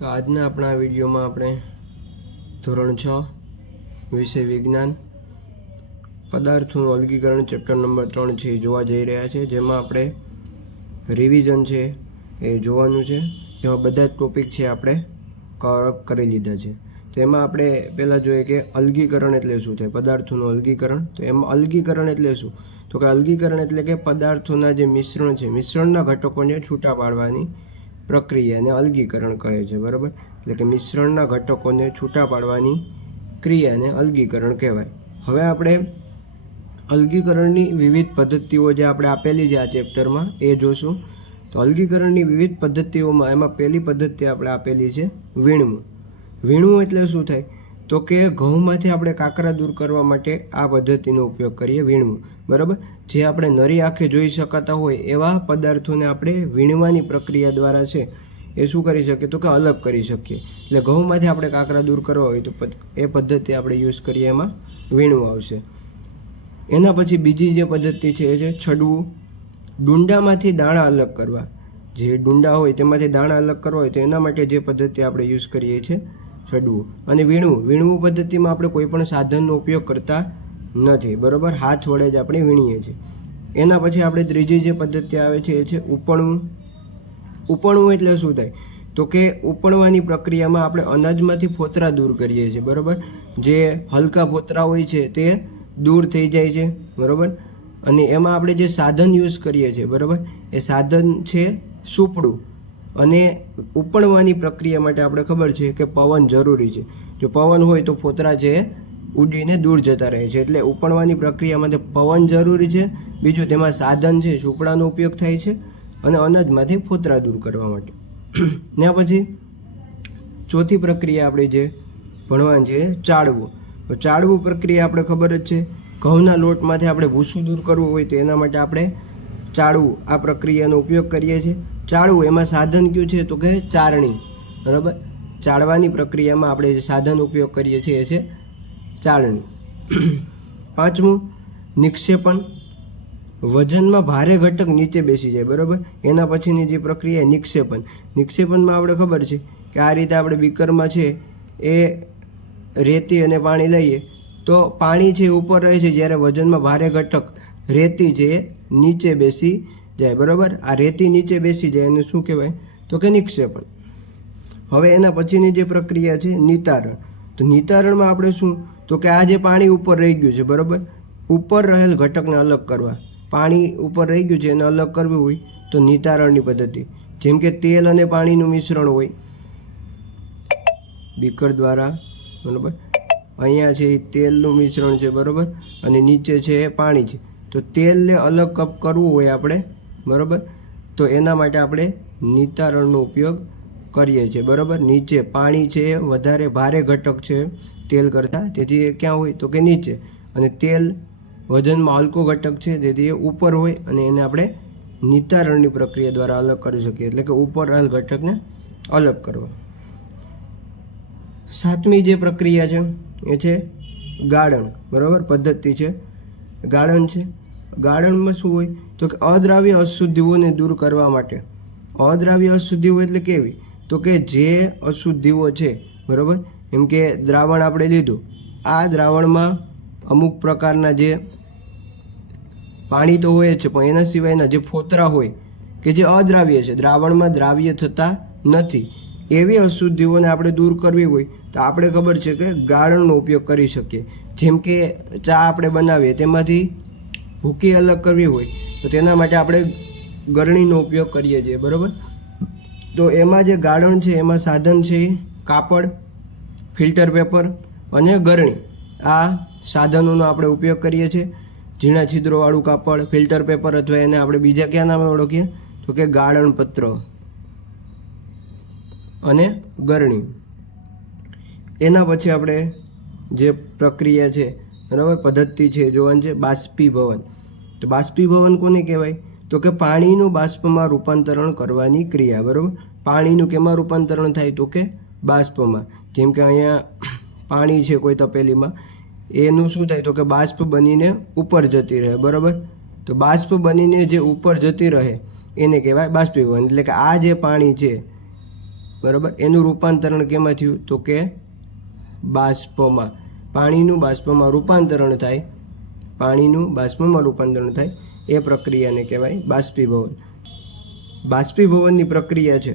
તો આજના આપણા વિડીયોમાં આપણે ધોરણ 6 વિષય વિજ્ઞાન પદાર્થોનું અલગીકરણ ચેપ્ટર નંબર 3 છે જોવા જઈ રહ્યા છે, જેમાં આપણે રિવિઝન છે એ જોવાનું છે, જેમાં બધા જ ટોપિક છે આપણે કવર અપ કરી લીધા છે. તેમાં આપણે પહેલાં જોઈએ કે અલગીકરણ એટલે શું થાય. પદાર્થોનું અલગીકરણ, તો એમાં અલગીકરણ એટલે શું, તો કે અલગીકરણ એટલે કે પદાર્થોના જે મિશ્રણ છે, મિશ્રણના ઘટકોને છૂટા પાડવાની પ્રક્રિયાને અલગીકરણ કહે છે. બરાબર, એટલે કે મિશ્રણના ઘટકોને છૂટા પાડવાની ક્રિયાને અલગીકરણ કહેવાય. હવે આપણે અલગીકરણની વિવિધ પદ્ધતિઓ જે આપણે આપેલી છે આ ચેપ્ટરમાં એ જોશું. તો અલગીકરણની વિવિધ પદ્ધતિઓમાં એમાં પહેલી પદ્ધતિ આપણે આપેલી છે વીણવું. વીણવું એટલે શું થાય, તો કે ઘઉંમાંથી આપણે કાકરા દૂર કરવા માટે આ પદ્ધતિનો ઉપયોગ કરીએ, વીણવું. બરાબર, જે આપણે નરી આંખે જોઈ શકાતા હોય એવા પદાર્થોને આપણે વીણવાની પ્રક્રિયા દ્વારા છે એ શું કરી શકીએ, તો કે અલગ કરી શકીએ. એટલે ઘઉંમાંથી આપણે કાકરા દૂર કરવા હોય તો એ પદ્ધતિ આપણે યુઝ કરીએ, એમાં વીણવું આવશે. એના પછી બીજી જે પદ્ધતિ છે એ છે છડવું. ડુંડામાંથી દાણા અલગ કરવા, જે ડુંડા હોય તેમાંથી દાણા અલગ કરવા હોય તો એના માટે જે પદ્ધતિ આપણે યુઝ કરીએ છીએ છડવું. અને વીણવું, વીણવું પદ્ધતિમાં આપણે કોઈ પણ સાધનનો ઉપયોગ કરતા નથી. બરાબર, હાથ વડે જ આપણે વીણીએ છીએ. એના પછી આપણે ત્રીજી જે પદ્ધતિ આવે છે એ છે ઉપણવું. ઉપણવું એટલે શું થાય, તો કે ઉપણવાની પ્રક્રિયામાં આપણે અનાજમાંથી ફોતરા દૂર કરીએ છીએ. બરાબર, જે હલકા ફોતરા હોય છે તે દૂર થઈ જાય છે. બરાબર, અને એમાં આપણે જે સાધન યુઝ કરીએ છીએ, બરાબર, એ સાધન છે સૂપડું. અને ઉપણવાની પ્રક્રિયા માટે આપણે ખબર છે કે પવન જરૂરી છે. જો પવન હોય તો ફોતરા છે ઉડીને દૂર જતા રહે છે. એટલે ઉપણવાની પ્રક્રિયા માટે પવન જરૂરી છે. બીજું તેમાં સાધન છે સૂપડાનો ઉપયોગ થાય છે, અને અનાજમાંથી ફોતરા દૂર કરવા માટે. ને પછી ચોથી પ્રક્રિયા આપણી જે ભણવાની છે ચાળવું. તો ચાળવું પ્રક્રિયા આપણે ખબર જ છે, ઘઉંના લોટમાંથી આપણે ભૂસું દૂર કરવું હોય તો એના માટે આપણે ચાળવું આ પ્રક્રિયાનો ઉપયોગ કરીએ છીએ. ચાળવું એમાં સાધન કયું છે, તો કે ચારણી. બરાબર, ચાળવાની પ્રક્રિયામાં આપણે જે સાધન ઉપયોગ કરીએ છીએ એ છે ચાળણી. પાંચમું નિક્ષેપણ. વજનમાં ભારે ઘટક નીચે બેસી જાય. બરાબર, એના પછીની જે પ્રક્રિયા નિક્ષેપણ. નિક્ષેપણમાં આપણે ખબર છે કે આ રીતે આપણે બીકરમાં છે એ રેતી અને પાણી લઈએ તો પાણી છે ઉપર રહે છે, જ્યારે વજનમાં ભારે ઘટક રેતી છે એ નીચે બેસી જાય. બરાબર, આ રેતી નીચે બેસી જાય એને શું કહેવાય, તો કે નિક્ષેપણ. હવે એના પછીની જે પ્રક્રિયા છે નિતારણ. તો નિતારણમાં આપણે શું, તો કે આ જે પાણી ઉપર રહી ગયું છે, બરાબર, ઉપર રહેલ ઘટકને અલગ કરવા. પાણી ઉપર રહી ગયું છે એને અલગ કરવું હોય તો નિતારણની પદ્ધતિ. જેમ કે તેલ અને પાણીનું મિશ્રણ હોય બીકર દ્વારા. બરાબર, અહીંયા છે એ તેલનું મિશ્રણ છે, બરાબર, અને નીચે છે એ પાણી છે. તો તેલને અલગ કપ કરવું હોય આપણે, બરાબર, તો એના માટે આપણે નિતારણનો ઉપયોગ કરીએ છીએ. બરાબર, નીચે પાણી છે એ વધારે ભારે ઘટક છે તેલ કરતાં, તેથી એ ક્યાં હોય, તો કે નીચે. અને તેલ વજનમાં હલકો ઘટક છે તેથી એ ઉપર હોય, અને એને આપણે નિતારણની પ્રક્રિયા દ્વારા અલગ કરી શકીએ, એટલે કે ઉપર રહેલ ઘટકને અલગ કરવા. સાતમી જે પ્રક્રિયા છે એ છે ગાળણ. બરાબર, પદ્ધતિ છે ગાળણ છે. ગાળણમાં શું હોય, તો કે અદ્રાવ્ય અશુદ્ધિઓને દૂર કરવા માટે. અદ્રાવ્ય અશુદ્ધિઓ એટલે કેવી, તો કે જે અશુદ્ધિઓ છે, બરાબર, એમ કે દ્રાવણ આપણે લીધું, આ દ્રાવણમાં અમુક પ્રકારના જે પાણી તો હોય છે, પણ એના સિવાયના જે ફોતરા હોય કે જે અદ્રાવ્ય છે, દ્રાવણમાં દ્રાવ્ય થતા નથી, એવી અશુદ્ધિઓને આપણે દૂર કરવી હોય તો આપણે ખબર છે કે ગાળણનો ઉપયોગ કરી શકીએ. જેમ કે ચા આપણે બનાવીએ તેમાંથી ભૂકી અલગ કરવી હોય તો તેના માટે આપણે ગરણીનો ઉપયોગ કરીએ છીએ. બરાબર, તો એમાં જે ગાળણ છે એમાં સાધન છે કાપડ, ફિલ્ટર પેપર અને ગરણી. આ સાધનોનો આપણે ઉપયોગ કરીએ છીએ. ઝીણા છિદ્રોવાળું કાપડ, ફિલ્ટર પેપર, અથવા એને આપણે બીજા કયા નામે ઓળખીએ, તો કે ગાળણ પત્ર અને ગરણી. એના પછી આપણે જે પ્રક્રિયા છે, બરાબર, પદ્ધતિ છે જોવાની છે બાષ્પીભવન. તો બાષ્પીભવન કોને કહેવાય, તો કે પાણીનું બાષ્પમાં રૂપાંતરણ કરવાની ક્રિયા. બરાબર, પાણીનું કેમાં રૂપાંતરણ થાય, તો કે બાષ્પમાં. જેમ કે અહીંયા પાણી છે કોઈ તપેલીમાં, એનું શું થાય, તો કે બાષ્પ બનીને ઉપર જતી રહે. બરાબર, તો બાષ્પ બનીને જે ઉપર જતી રહે એને કહેવાય બાષ્પીભવન. એટલે કે આ જે પાણી છે બરાબર. એનું રૂપાંતરણ કેમાં થયું? તો કે બાષ્પમાં. પાણીનું બાષ્પમાં રૂપાંતરણ થાય, પાણીનું બાષ્પમાં રૂપાંતરણ થાય એ પ્રક્રિયાને કહેવાય બાષ્પીભવન. બાષ્પીભવનની પ્રક્રિયા છે,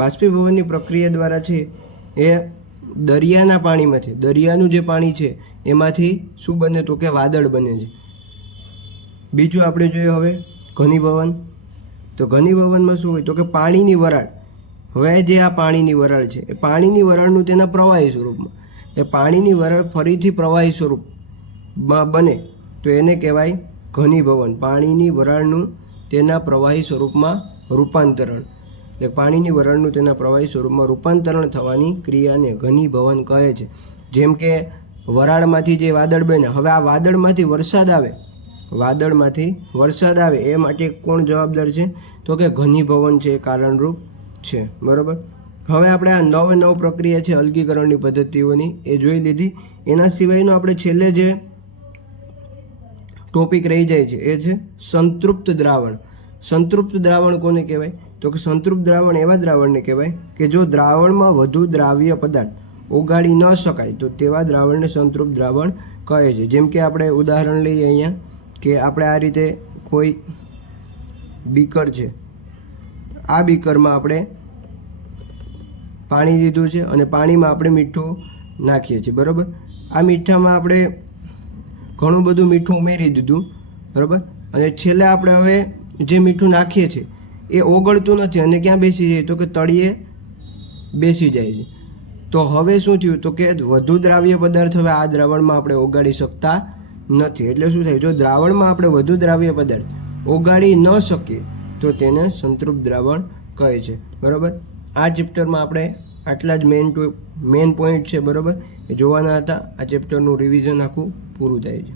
બાષ્પીભવનની પ્રક્રિયા દ્વારા છે એ દરિયાના પાણીમાંથી, દરિયાનું જે પાણી છે એમાંથી શું બને? તો કે વાદળ બને છે. બીજું આપણે જોઈએ હવે ઘનીભવન. તો ઘનીભવનમાં શું હોય? તો કે પાણીની વરાળ. હવે જે આ પાણીની વરાળ છે એ પાણીની વરાળનું તેના પ્રવાહી સ્વરૂપમાં, એ પાણીની વરાળ ફરીથી પ્રવાહી સ્વરૂપમાં બને તો એને કહેવાય ઘનીભવન. પાણીની વરાળનું તેના પ્રવાહી સ્વરૂપમાં રૂપાંતરણ, એટલે પાણીની વરાળનું તેના પ્રવાહી સ્વરૂપમાં રૂપાંતરણ થવાની ક્રિયાને ઘનીભવન કહે છે. જેમ કે વરાળમાંથી જે વાદળ બને, હવે આ વાદળમાંથી વરસાદ આવે, વાદળમાંથી વરસાદ આવે એ માટે કોણ જવાબદાર છે? તો કે ઘનીભવન છે, કારણરૂપ છે. બરાબર. હવે આપણે આ 9 પ્રક્રિયા છે અલગીકરણની પદ્ધતિઓની એ જોઈ લીધી. એના સિવાયનો આપણે છેલ્લે જે ટોપિક રહી જાય છે એ છે સંતૃપ્ત દ્રાવણ. સંતૃપ્ત દ્રાવણ કોને કહેવાય? તો કે સંતૃપ્ત દ્રાવણ એવા દ્રાવણને કહેવાય કે જો દ્રાવણમાં વધુ દ્રાવ્ય પદાર્થ ઓગાળી ન શકાય તો તેવા દ્રાવણને સંતૃપ્ત દ્રાવણ કહે છે. જેમ કે આપણે ઉદાહરણ લઈએ અહીંયા કે આપણે આ રીતે કોઈ બીકર છે, આ બીકરમાં આપણે પાણી લીધું છે અને પાણીમાં આપણે મીઠું નાખીએ છીએ. બરાબર. આ મીઠામાં આપણે ઘણું બધું મીઠું ઉમેરી દીધું. બરાબર. અને છેલ્લે આપણે હવે જે મીઠું નાખીએ છીએ એ ઓગળતું નથી અને ક્યાં બેસી જાય? તો કે તળિયે બેસી જાય છે. તો હવે શું થયું? તો કે વધુ દ્રાવ્ય પદાર્થ હવે આ દ્રાવણમાં આપણે ઓગાળી શકતા નથી. એટલે શું થાય? જો દ્રાવણમાં આપણે વધુ દ્રાવ્ય પદાર્થ ઓગાળી ન શકીએ તો તેને સંતૃપ્ત દ્રાવણ કહે છે. બરાબર. આ ચેપ્ટરમાં આપણે આટલા જ મેઇન પોઈન્ટ છે, બરાબર, એ જોવાના હતા. આ ચેપ્ટરનું રિવિઝન આખું પૂરું થાય છે.